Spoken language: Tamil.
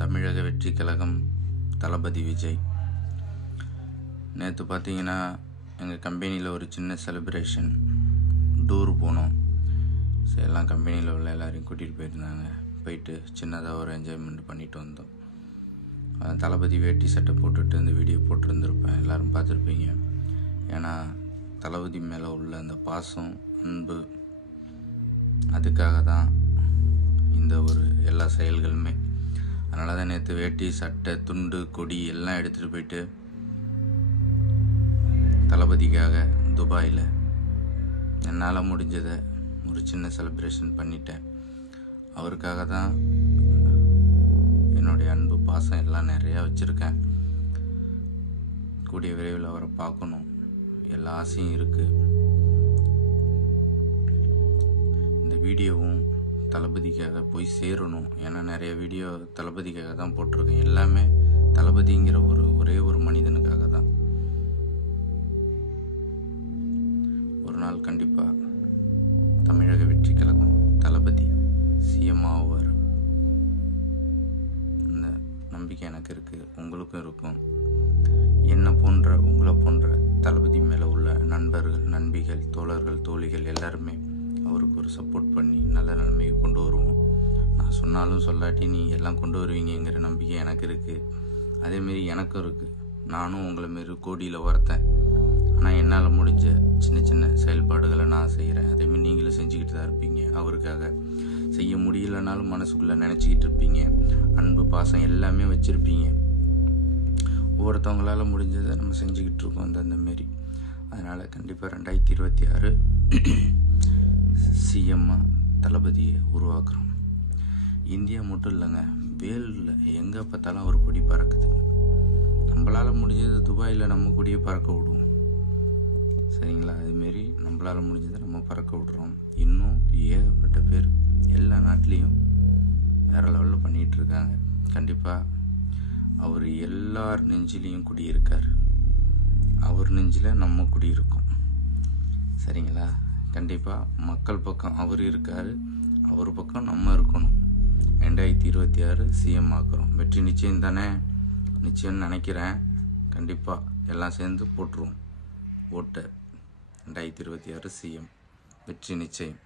தமிழக வெற்றி கழகம் தளபதி விஜய். நேற்று பார்த்தீங்கன்னா எங்கள் கம்பெனியில் ஒரு சின்ன செலிப்ரேஷன் டூர் போனோம். சரி எல்லாம் கம்பெனியில் உள்ள எல்லாரையும் கூட்டிகிட்டு போயிருந்தாங்க. போயிட்டு சின்னதாக ஒரு என்ஜாய்மெண்ட் பண்ணிட்டு வந்தோம். தளபதி வேட்டி சட்டை போட்டுட்டு அந்த வீடியோ போட்டிருந்துருப்பேன். எல்லோரும் பார்த்துருப்பீங்க. ஏன்னா தளபதி மேலே உள்ள அந்த பாசம் அன்பு அதுக்காக தான் இந்த ஒரு எல்லா செயல்களுமே அதனால தான் நேற்று வேட்டி சட்டை துண்டு கொடி எல்லாம் எடுத்துகிட்டு போயிட்டு தளபதிக்காக துபாயில். என்னால் முடிஞ்சதை ஒரு சின்ன செலிப்ரேஷன் பண்ணிட்டேன். அவருக்காக தான் என்னுடைய அன்பு பாசம் எல்லாம் நிறையா வச்சுருக்கேன். கூடிய விரைவில் அவரை பார்க்கணும். எல்லா ஆசையும் இருக்குது இந்த வீடியோவும் தளபதிக்காக போய் சேரணும். ஏன்னா நிறைய வீடியோ தளபதிக்காக தான் போட்டிருக்கேன். எல்லாமே தளபதிங்கிற ஒரு ஒரே ஒரு மனிதனுக்காக தான். ஒரு நாள் கண்டிப்பாக தமிழக வெற்றி கழகம் தளபதி சிஎம் ஆவார். இந்த நம்பிக்கை எனக்கு இருக்குது உங்களுக்கும் இருக்கும். என்னை போன்ற உங்களை போன்ற தளபதி மேலே உள்ள நண்பர்கள் நண்பிகள் தோழர்கள் தோழிகள் எல்லாருமே அவருக்கு ஒரு சப்போர்ட் பண்ணி நல்ல நிலைமைக்கு கொண்டு வருவோம். நான் சொன்னாலும் சொல்லாட்டி நீங்கள் எல்லாம் கொண்டு வருவீங்கங்கிற நம்பிக்கை எனக்கு இருக்குது அதேமாரி எனக்கும் இருக்குது நானும் உங்களை மாரி கோடியில் வரத்தேன். ஆனால் என்னால் முடிஞ்ச சின்ன சின்ன செயல்பாடுகளை நான் செய்கிறேன் அதேமாரி நீங்களும் செஞ்சுக்கிட்டு தான் இருப்பீங்க அவருக்காக. செய்ய முடியலனாலும் மனசுக்குள்ளே நினச்சிக்கிட்டு இருப்பீங்க. அன்பு பாசம் எல்லாமே வச்சுருப்பீங்க. ஒவ்வொருத்தவங்களால் முடிஞ்சதை நம்ம செஞ்சுக்கிட்டு இருக்கோம் அந்தந்த மாரி. அதனால் கண்டிப்பாக ரெண்டாயிரத்தி இருபத்தி ஆறு சிஎம்மா தளபதியை உருவாக்குறோம். இந்தியா மட்டும் இல்லைங்க வேலில் எங்கே பார்த்தாலும் அவர் கொடி பறக்குது. நம்மளால் முடிஞ்சது துபாயில் நம்ம கொடியை பறக்க விடுவோம். சரிங்களா? அதுமாரி நம்மளால் முடிஞ்சதை நம்ம பறக்க விடுறோம். இன்னும் ஏகப்பட்ட பேர் எல்லா நாட்டிலையும் வேறு லெவலில் பண்ணிகிட்டு இருக்காங்க. கண்டிப்பாக அவர் எல்லார் நெஞ்சிலையும் குடியிருக்கார். அவர் நெஞ்சில் நம்ம குடியிருக்கோம். சரிங்களா? கண்டிப்பாக மக்கள் பக்கம் அவர் இருக்கார். அவர் பக்கம் நம்ம இருக்கணும். ரெண்டாயிரத்தி இருபத்தி ஆறு சிஎம் ஆக்குறோம். வெற்றி நிச்சயம் தானே? நிச்சயம்னு நினைக்கிறேன். கண்டிப்பாக எல்லாம் சேர்ந்து போட்டுருவோம். ஓட்டை. ரெண்டாயிரத்தி இருபத்தி ஆறு சிஎம் வெற்றி நிச்சயம்.